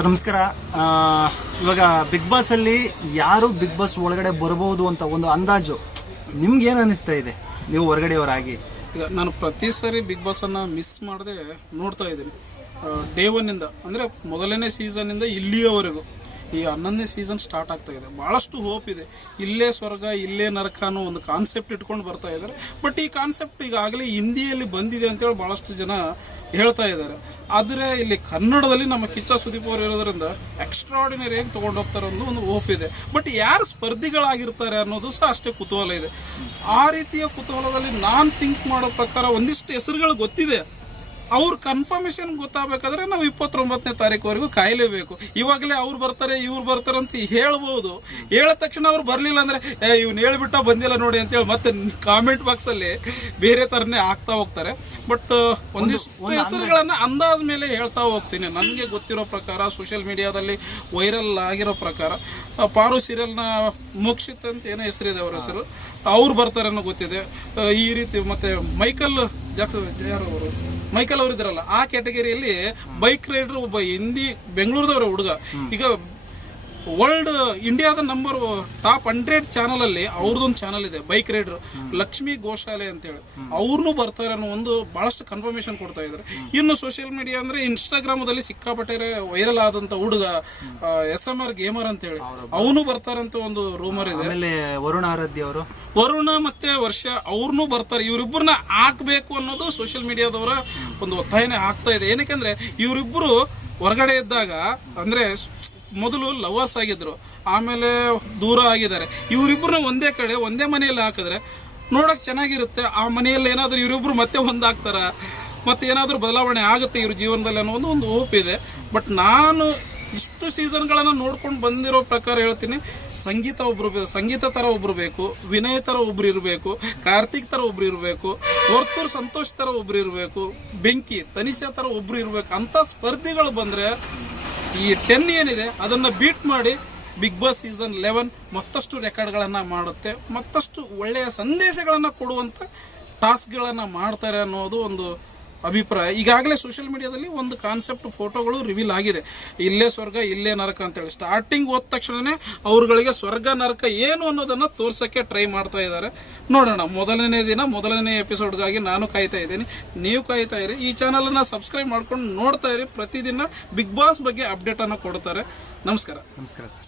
Sir, ನಮಸ್ಕಾರ. ಇವಾಗ big boss ಅಲ್ಲಿ ಯಾರು ಬಿಗ್ ಬಾಸ್ ಒಳಗಡೆ ಬರಬಹುದು ಅಂತ ಒಂದು ಅಂದಾಜು ನಿಮ್ಗೆ ಏನು ಅನಿಸ್ತಾ ಇದೆ? ನೀವು ಹೊರಗಡೆಯವರಾಗಿ. ಈಗ ನಾನು ಪ್ರತಿ ಸಾರಿ ಬಿಗ್ ಬಾಸನ್ನು ಮಿಸ್ ಮಾಡದೆ ನೋಡ್ತಾ ಇದ್ದೀನಿ. ಡೇ ಒನ್ನಿಂದ ಅಂದರೆ ಮೊದಲನೇ ಸೀಸನ್ನಿಂದ ಇಲ್ಲಿಯವರೆಗೂ ಈ ಹನ್ನೊಂದನೇ ಸೀಸನ್ ಸ್ಟಾರ್ಟ್ ಆಗ್ತಾ ಇದೆ. ಭಾಳಷ್ಟು ಹೋಪ್ ಇದೆ. ಇಲ್ಲೇ ಸ್ವರ್ಗ, ಇಲ್ಲೇ ನರಕ ಅನ್ನೋ ಒಂದು ಕಾನ್ಸೆಪ್ಟ್ ಇಟ್ಕೊಂಡು ಬರ್ತಾ ಇದ್ದಾರೆ. ಬಟ್ ಈ ಕಾನ್ಸೆಪ್ಟ್ ಈಗಾಗಲೇ ಹಿಂದಿಯಲ್ಲಿ ಬಂದಿದೆ ಅಂತೇಳಿ ಭಾಳಷ್ಟು ಜನ ಹೇಳ್ತಾ ಇದ್ದಾರೆ. ಆದರೆ ಇಲ್ಲಿ ಕನ್ನಡದಲ್ಲಿ ನಮ್ಮ ಕಿಚ್ಚ ಸುದೀಪ್ ಅವರು ಇರೋದ್ರಿಂದ ಎಕ್ಸ್ಟ್ರಾಡಿನರಿಯಾಗಿ ತೊಗೊಂಡು ಹೋಗ್ತಾರೆ ಅನ್ನೋ ಒಂದು ಹೋಪ್ ಇದೆ. ಬಟ್ ಯಾರು ಸ್ಪರ್ಧಿಗಳಾಗಿರ್ತಾರೆ ಅನ್ನೋದು ಸಹ ಅಷ್ಟೇ ಕುತೂಹಲ ಇದೆ. ಆ ರೀತಿಯ ಕುತೂಹಲದಲ್ಲಿ ನಾನು ಥಿಂಕ್ ಮಾಡೋ ಪ್ರಕಾರ ಒಂದಿಷ್ಟು ಹೆಸರುಗಳು ಗೊತ್ತಿದೆ. ಅವ್ರ ಕನ್ಫರ್ಮೇಶನ್ ಗೊತ್ತಾಗಬೇಕಾದ್ರೆ ನಾವು ಇಪ್ಪತ್ತೊಂಬತ್ತನೇ ತಾರೀಕುವರೆಗೂ ಕಾಯಲೇಬೇಕು. ಇವಾಗಲೇ ಅವ್ರು ಬರ್ತಾರೆ ಇವ್ರು ಬರ್ತಾರೆ ಅಂತ ಹೇಳ್ಬೋದು. ಹೇಳಿದ ತಕ್ಷಣ ಅವ್ರು ಬರಲಿಲ್ಲ ಅಂದರೆ ಏ ಇವ್ನು ಹೇಳ್ಬಿಟ್ಟ ಬಂದಿಲ್ಲ ನೋಡಿ ಅಂತೇಳಿ ಮತ್ತೆ ಕಾಮೆಂಟ್ ಬಾಕ್ಸಲ್ಲಿ ಬೇರೆ ಥರನೇ ಆಗ್ತಾ ಹೋಗ್ತಾರೆ. ಬಟ್ ಒಂದಿಷ್ಟು ಹೆಸರುಗಳನ್ನು ಅಂದಾಜ್ ಮೇಲೆ ಹೇಳ್ತಾ ಹೋಗ್ತೀನಿ. ನನಗೆ ಗೊತ್ತಿರೋ ಪ್ರಕಾರ ಸೋಷಿಯಲ್ ಮೀಡಿಯಾದಲ್ಲಿ ವೈರಲ್ ಆಗಿರೋ ಪ್ರಕಾರ ಪಾರು ಸೀರಿಯಲ್ನ ಮೋಕ್ಷಿತ್ ಅಂತ ಏನೋ ಹೆಸರಿದೆ ಅವ್ರ ಹೆಸರು. ಅವ್ರು ಬರ್ತಾರೆ ಅನ್ನೋ ಗೊತ್ತಿದೆ ಈ ರೀತಿ ಮತ್ತೆ ಮೈಕಲ್ ಜಾಕ್ಸನ್ ಯಾರು ಅವರು? ಮೈಕಲ್ ಅವರು ಇದ್ರಲ್ಲ ಆ ಕ್ಯಾಟಗರಿಯಲ್ಲಿ ಬೈಕ್ ರೈಡರ್ ಒಬ್ಬ ಹಿಂದಿ ಬೆಂಗಳೂರದವರ ಹುಡುಗ. ಈಗ ವರ್ಲ್ಡ್ ಇಂಡಿಯಾದ ನಂಬರ್ ಟಾಪ್ ಹಂಡ್ರೆಡ್ ಚಾನಲ್ ಅಲ್ಲಿ ಅವ್ರದ್ದೊಂದು ಚಾನಲ್ ಇದೆ ಬೈಕ್ ರೈಡರ್ ಲಕ್ಷ್ಮಿ ಗೋಶಾಲೆ ಅಂತೇಳಿ. ಅವ್ರನ್ನೂ ಬರ್ತಾರೆ ಅನ್ನೋ ಒಂದು ಬಹಳಷ್ಟು ಕನ್ಫರ್ಮೇಶನ್ ಕೊಡ್ತಾ ಇದ್ದಾರೆ ಇನ್ನು ಸೋಷಿಯಲ್ ಮೀಡಿಯಾ ಅಂದ್ರೆ ಇನ್ಸ್ಟಾಗ್ರಾಮದಲ್ಲಿ ಸಿಕ್ಕಾಪಟ್ಟೆ ವೈರಲ್ ಆದಂತ ಹುಡುಗ ಎಸ್ ಎಂ ಆರ್ ಗೇಮರ್ ಅಂತೇಳಿ. ಅವನು ಬರ್ತಾರಂತ ಒಂದು ರೂಮರ್ ಇದೆ. ವರುಣ ಆರಾಧ್ಯ ಅವರು. ವರುಣ ಮತ್ತೆ ವರ್ಷ ಅವ್ರನ್ನೂ ಬರ್ತಾರೆ. ಇವರಿಬ್ಬರನ್ನ ಹಾಕ್ಬೇಕು ಅನ್ನೋದು ಸೋಷಿಯಲ್ ಮೀಡಿಯಾದವರ ಒಂದು ಒತ್ತಾಯನೇ ಆಗ್ತಾ ಇದೆ. ಏನಕ್ಕೆಂದ್ರೆ ಇವರಿಬ್ಬರು ಹೊರಗಡೆ ಇದ್ದಾಗ ಅಂದ್ರೆ ಮೊದಲು ಲವರ್ಸ್ ಆಗಿದ್ರು, ಆಮೇಲೆ ದೂರ ಆಗಿದ್ದಾರೆ. ಇವರಿಬ್ಬರನ್ನ ಒಂದೇ ಕಡೆ, ಒಂದೇ ಮನೆಯಲ್ಲಿ ಹಾಕಿದ್ರೆ ನೋಡೋಕೆ ಚೆನ್ನಾಗಿರುತ್ತೆ. ಆ ಮನೆಯಲ್ಲಿ ಏನಾದರೂ ಇವರಿಬ್ಬರು ಮತ್ತೆ ಒಂದಾಗ್ತಾರ, ಮತ್ತೆ ಏನಾದರೂ ಬದಲಾವಣೆ ಆಗುತ್ತೆ ಇವ್ರ ಜೀವನದಲ್ಲಿ ಅನ್ನೋ ಒಂದು ಒಂದು ಹೋಪ್ ಇದೆ. ಬಟ್ ನಾನು ಇಷ್ಟು ಸೀಸನ್ಗಳನ್ನು ನೋಡ್ಕೊಂಡು ಬಂದಿರೋ ಪ್ರಕಾರ ಹೇಳ್ತೀನಿ, ಸಂಗೀತ ಒಬ್ರು ಸಂಗೀತ ಥರ ಒಬ್ರು ಬೇಕು, ವಿನಯ್ ಥರ ಒಬ್ರು ಇರಬೇಕು, ಕಾರ್ತಿಕ್ ಥರ ಒಬ್ರು ಇರಬೇಕು ಹೊರ್ತೂರು ಸಂತೋಷ್ ಥರ ಒಬ್ರು ಇರಬೇಕು, ಬೆಂಕಿ, ತನಿಷಾ ಥರ ಒಬ್ರು ಇರಬೇಕು ಅಂಥ ಸ್ಪರ್ಧಿಗಳು ಬಂದರೆ ಈ ಟೆನ್ ಏನಿದೆ, ಅದನ್ನು ಬೀಟ್ ಮಾಡಿ ಬಿಗ್ ಬಾಸ್ ಸೀಸನ್ ಲೆವೆನ್ ಮತ್ತಷ್ಟು ರೆಕಾರ್ಡ್ಗಳನ್ನು ಮಾಡುತ್ತೆ, ಮತ್ತಷ್ಟು ಒಳ್ಳೆಯ ಸಂದೇಶಗಳನ್ನು ಕೊಡುವಂಥ ಟಾಸ್ಕ್ಗಳನ್ನು ಮಾಡ್ತಾರೆ ಅನ್ನೋದು ಒಂದು ಅಭಿಪ್ರಾಯ. ಈಗಾಗಲೇ ಸೋಷಿಯಲ್ ಮೀಡಿಯಾದಲ್ಲಿ ಒಂದು ಕಾನ್ಸೆಪ್ಟ್ ಫೋಟೋಗಳು ರಿವೀಲ್ ಆಗಿದೆ. ಇಲ್ಲೇ ಸ್ವರ್ಗ, ಇಲ್ಲೇ ನರಕ ಅಂತೇಳಿ. ಸ್ಟಾರ್ಟಿಂಗ್ ಹೋದ ತಕ್ಷಣವೇ ಅವ್ರುಗಳಿಗೆ ಸ್ವರ್ಗ, ನರಕ ಏನು ಅನ್ನೋದನ್ನು ತೋರ್ಸೋಕ್ಕೆ ಟ್ರೈ ಮಾಡ್ತಾ ಇದ್ದಾರೆ. ನೋಡೋಣ, ಮೊದಲನೇ ದಿನ, ಮೊದಲನೇ ಎಪಿಸೋಡ್ಗಾಗಿ ನಾನು ಕಾಯ್ತಾ ಇದ್ದೀನಿ. ನೀವು ಕಾಯ್ತಾ ಇರಿ. ಈ ಚಾನಲನ್ನು ಸಬ್ಸ್ಕ್ರೈಬ್ ಮಾಡ್ಕೊಂಡು ನೋಡ್ತಾ ಇರಿ. ಪ್ರತಿದಿನ ಬಿಗ್ ಬಾಸ್ ಬಗ್ಗೆ ಅಪ್ಡೇಟನ್ನು ಕೊಡ್ತಾರೆ. ನಮಸ್ಕಾರ. ನಮಸ್ಕಾರ ಸರ್.